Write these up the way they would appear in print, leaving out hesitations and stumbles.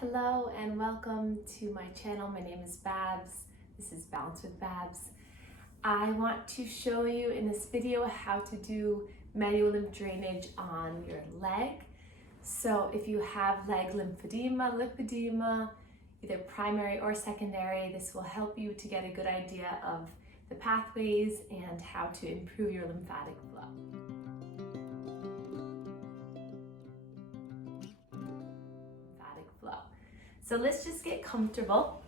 Hello and welcome to my channel. My name is Babs. This is Balance with Babs. I want to show you in this video how to do manual lymph drainage on your leg. So if you have leg lymphedema, lipedema, either primary or secondary, this will help you to get a good idea of the pathways and how to improve your lymphatic flow. So let's just get comfortable.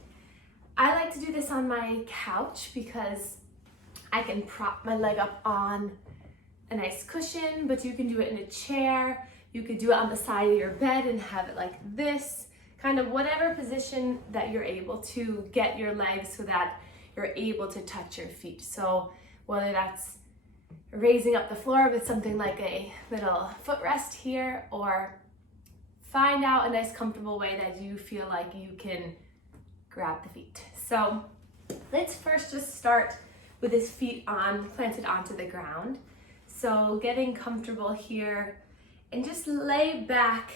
I like to do this on my couch because I can prop my leg up on a nice cushion, but you can do it in a chair. You could do it on the side of your bed and have it like this, kind of whatever position that you're able to get your legs so that you're able to touch your feet. So whether that's raising up the floor with something like a little footrest here, or find out a nice comfortable way that you feel like you can grab the feet. So let's first just start with his feet planted onto the ground. So getting comfortable here and just lay back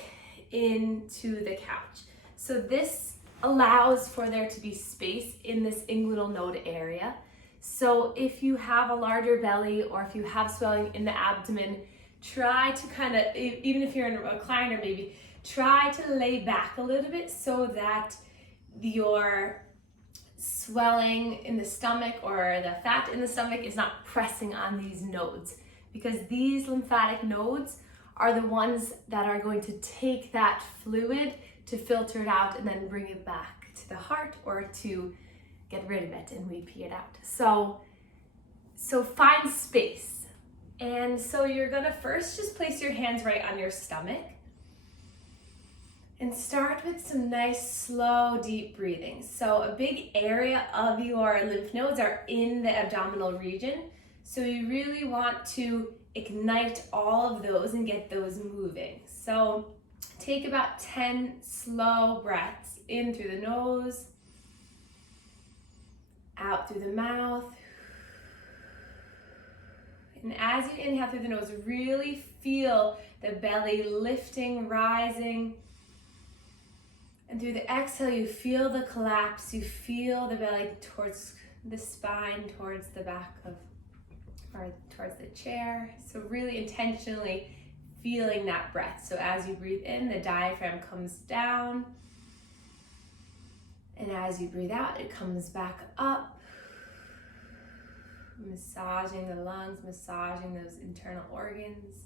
into the couch. So this allows for there to be space in this inguinal node area. So if you have a larger belly or if you have swelling in the abdomen, try to kind of, even if you're in a recliner maybe, try to lay back a little bit so that your swelling in the stomach or the fat in the stomach is not pressing on these nodes, because these lymphatic nodes are the ones that are going to take that fluid to filter it out and then bring it back to the heart or to get rid of it and we pee it out. So find space. And so you're gonna first just place your hands right on your stomach and start with some nice, slow, deep breathing. So a big area of your lymph nodes are in the abdominal region. So you really want to ignite all of those and get those moving. So take about 10 slow breaths in through the nose, out through the mouth. And as you inhale through the nose, really feel the belly lifting, rising. And through the exhale, you feel the collapse, you feel the belly towards the spine, towards the back of, or towards the chair. So really intentionally feeling that breath. So as you breathe in, the diaphragm comes down. And as you breathe out, it comes back up. Massaging the lungs, massaging those internal organs.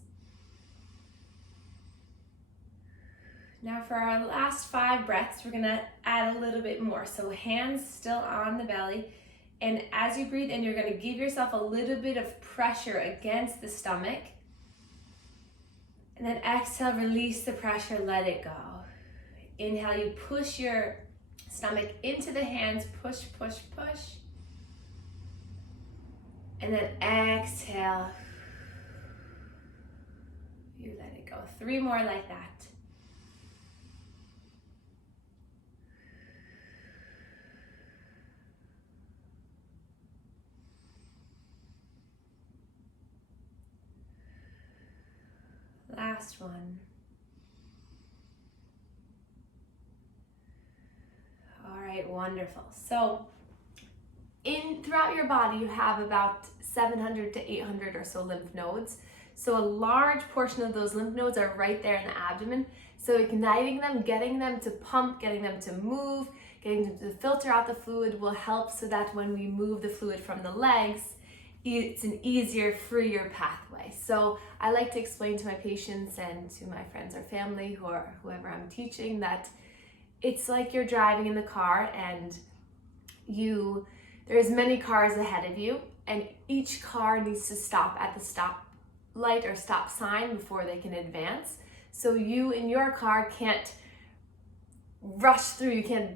Now for our last 5 breaths, we're gonna add a little bit more. So hands still on the belly. And as you breathe in, you're gonna give yourself a little bit of pressure against the stomach. And then exhale, release the pressure, let it go. Inhale, you push your stomach into the hands, push, push, push. And then exhale, you let it go. 3 more like that. Last one. All right, wonderful. So throughout your body, you have about 700 to 800 or so lymph nodes. So a large portion of those lymph nodes are right there in the abdomen. So igniting them, getting them to pump, getting them to move, getting them to filter out the fluid will help so that when we move the fluid from the legs, it's an easier, freer pathway. So I like to explain to my patients and to my friends or family or whoever I'm teaching that it's like you're driving in the car and there's many cars ahead of you, and each car needs to stop at the stop light or stop sign before they can advance. So you in your car can't rush through, you can't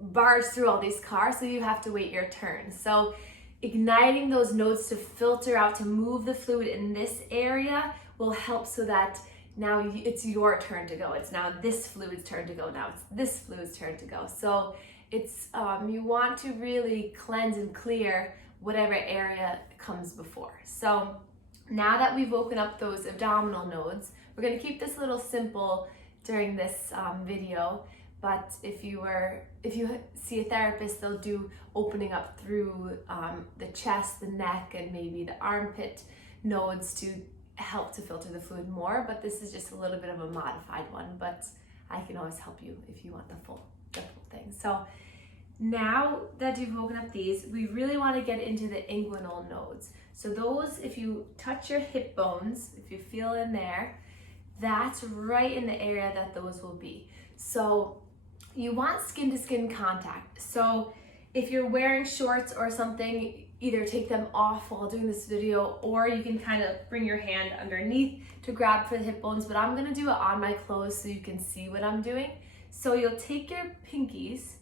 barge through all these cars, so you have to wait your turn. So igniting those nodes to filter out, to move the fluid in this area will help so that now it's your turn to go. It's now this fluid's turn to go. Now it's this fluid's turn to go. So it's you want to really cleanse and clear whatever area comes before. So now that we've woken up those abdominal nodes, we're going to keep this little simple during this video, But if you see a therapist, they'll do opening up through the chest, the neck, and maybe the armpit nodes to help to filter the fluid more. But this is just a little bit of a modified one, but I can always help you if you want the full thing. So now that you've woken up these, we really want to get into the inguinal nodes. So those, if you touch your hip bones, if you feel in there, that's right in the area that those will be. So you want skin to skin contact. So if you're wearing shorts or something, either take them off while doing this video, or you can kind of bring your hand underneath to grab for the hip bones, but I'm gonna do it on my clothes so you can see what I'm doing. So you'll take your pinkies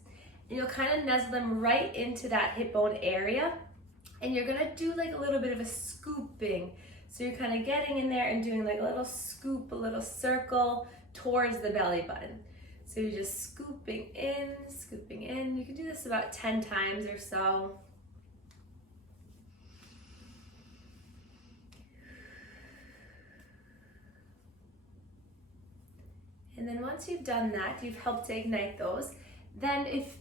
and you'll kind of nestle them right into that hip bone area, and you're gonna do like a little bit of a scooping. So you're kind of getting in there and doing like a little scoop, a little circle towards the belly button. So you're just scooping in, scooping in. You can do this about 10 times or so. And then once you've done that, you've helped to ignite those. Then if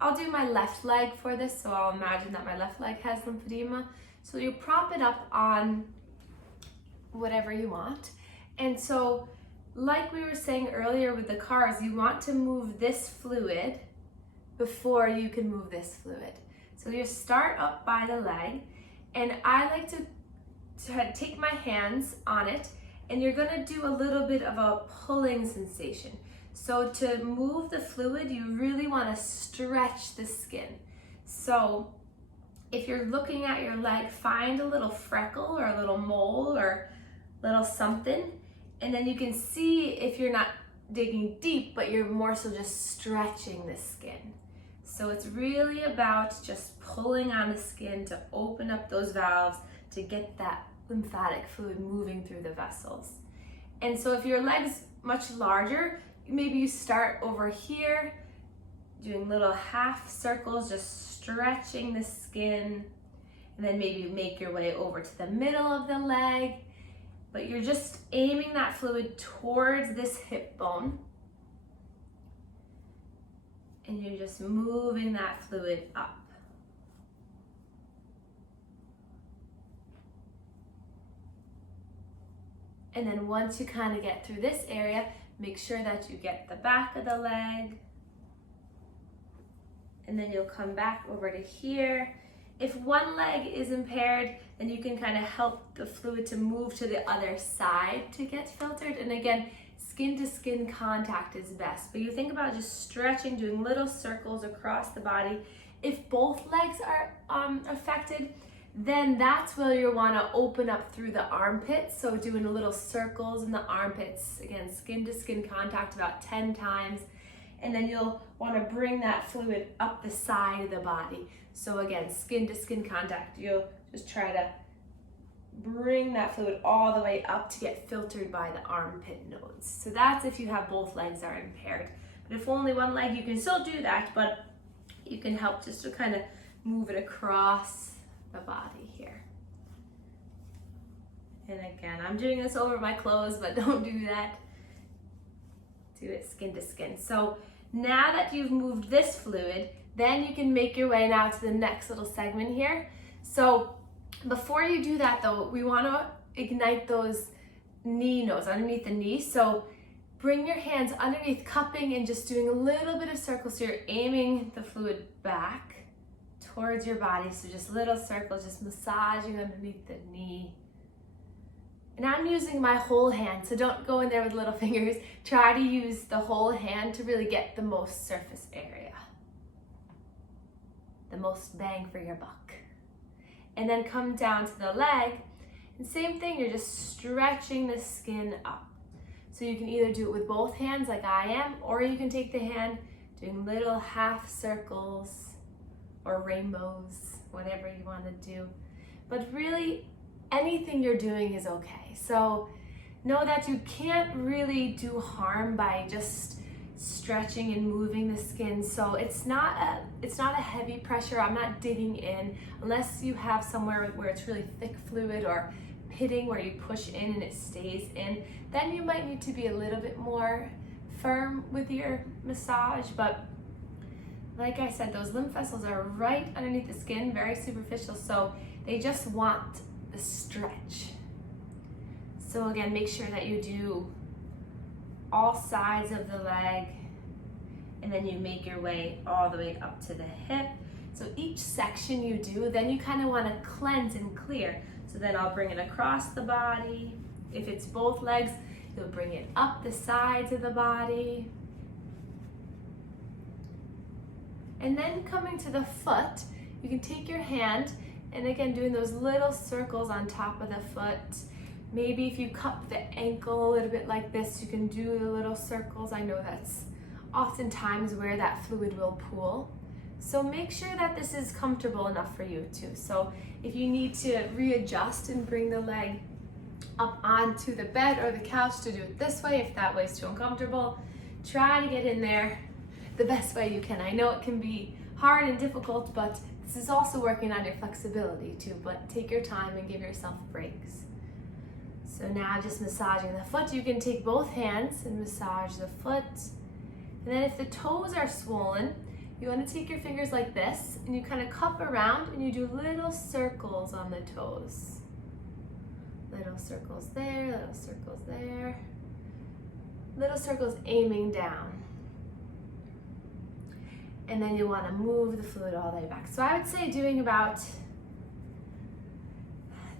I'll do my left leg for this, so I'll imagine that my left leg has lymphedema. So you prop it up on whatever you want. And so, like we were saying earlier with the cars, you want to move this fluid before you can move this fluid. So you start up by the leg, and I like to take my hands on it, and you're gonna do a little bit of a pulling sensation. So to move the fluid, you really wanna stretch the skin. So if you're looking at your leg, find a little freckle or a little mole or little something, and then you can see if you're not digging deep, but you're more so just stretching the skin. So it's really about just pulling on the skin to open up those valves to get that lymphatic fluid moving through the vessels. And so if your leg's much larger, maybe you start over here, doing little half circles, just stretching the skin, and then maybe make your way over to the middle of the leg. But you're just aiming that fluid towards this hip bone, and you're just moving that fluid up. And then once you kind of get through this area, make sure that you get the back of the leg, and then you'll come back over to here. If one leg is impaired, then you can kind of help the fluid to move to the other side to get filtered. And again, skin to skin contact is best. But you think about just stretching, doing little circles across the body. If both legs are affected, then that's where you'll want to open up through the armpits. So doing little circles in the armpits, again, skin to skin contact about 10 times. And then you'll want to bring that fluid up the side of the body. So again, skin to skin contact. You'll just try to bring that fluid all the way up to get filtered by the armpit nodes. So that's if you have both legs are impaired. But if only one leg, you can still do that, but you can help just to kind of move it across the body here. And again, I'm doing this over my clothes, but don't do that. Do it skin to skin. So now that you've moved this fluid, then you can make your way now to the next little segment here. So before you do that though, we want to ignite those knee nodes underneath the knee. So bring your hands underneath, cupping and just doing a little bit of circles. So you're aiming the fluid back towards your body. So just little circles, just massaging underneath the knee. And I'm using my whole hand, so don't go in there with little fingers. Try to use the whole hand to really get the most surface area. The most bang for your buck. And then come down to the leg, and same thing, you're just stretching the skin up. So you can either do it with both hands like I am, or you can take the hand doing little half circles or rainbows, whatever you want to do. But really, anything you're doing is okay. So know that you can't really do harm by just stretching and moving the skin. So it's not a heavy pressure. I'm not digging in unless you have somewhere where it's really thick fluid or pitting where you push in and it stays in. Then you might need to be a little bit more firm with your massage, but like I said, those lymph vessels are right underneath the skin, very superficial, so they just want the stretch. So again, make sure that you do all sides of the leg, and then you make your way all the way up to the hip. So each section you do, then you kind of want to cleanse and clear. So then I'll bring it across the body. If it's both legs, you'll bring it up the sides of the body. And then coming to the foot, you can take your hand, and again, doing those little circles on top of the foot. Maybe if you cup the ankle a little bit like this, you can do the little circles. I know that's oftentimes where that fluid will pool. So make sure that this is comfortable enough for you too. So if you need to readjust and bring the leg up onto the bed or the couch, to do it this way, if that way is too uncomfortable, try to get in there the best way you can. I know it can be hard and difficult, but this is also working on your flexibility too, but take your time and give yourself breaks. So now just massaging the foot, you can take both hands and massage the foot. And then if the toes are swollen, you want to take your fingers like this, and you kind of cup around and you do little circles on the toes. Little circles there, little circles there. Little circles aiming down. And then you want to move the fluid all the way back. So I would say doing about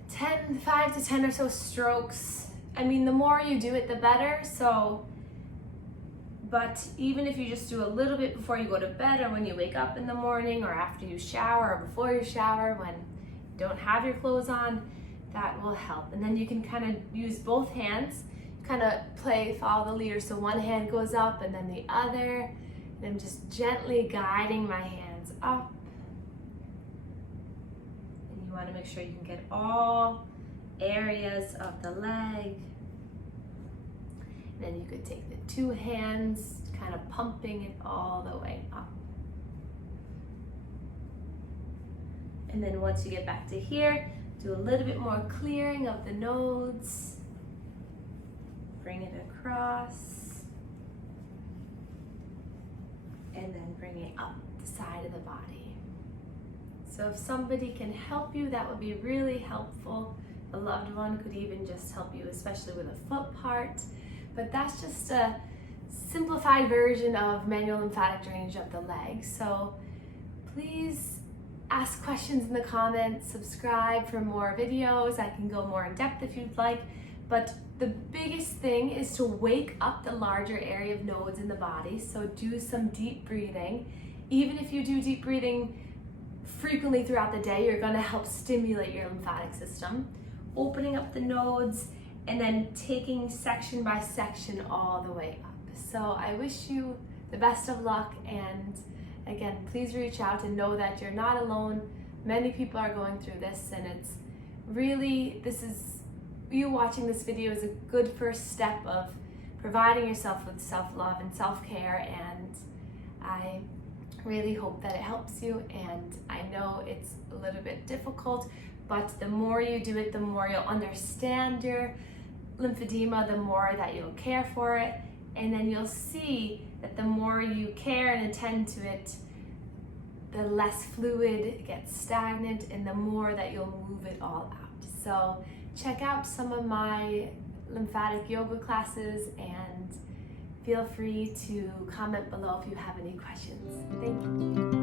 5 to 10 or so strokes. I mean, the more you do it, the better. But even if you just do a little bit before you go to bed, or when you wake up in the morning, or after you shower, or before you shower, when you don't have your clothes on, that will help. And then you can kind of use both hands, kind of follow the leader. So one hand goes up and then the other, and I'm just gently guiding my hands up. And you want to make sure you can get all areas of the leg. Then you could take the two hands, kind of pumping it all the way up. And then once you get back to here, do a little bit more clearing of the nodes. Bring it across. And then bring it up the side of the body. So if somebody can help you, that would be really helpful. A loved one could even just help you, especially with a foot part. But that's just a simplified version of manual lymphatic drainage of the leg. So please ask questions in the comments, subscribe for more videos. I can go more in depth if you'd like. But the biggest thing is to wake up the larger area of nodes in the body. So do some deep breathing. Even if you do deep breathing frequently throughout the day, you're gonna help stimulate your lymphatic system. Opening up the nodes, and then taking section by section all the way up. So I wish you the best of luck, and again, please reach out and know that you're not alone. Many people are going through this, and it's really, you watching this video is a good first step of providing yourself with self-love and self-care, and I really hope that it helps you. And I know it's a little bit difficult, but the more you do it, the more you'll understand your lymphedema, the more that you'll care for it, and then you'll see that the more you care and attend to it, the less fluid gets stagnant, and the more that you'll move it all out. So check out some of my lymphatic yoga classes, and feel free to comment below if you have any questions. Thank you.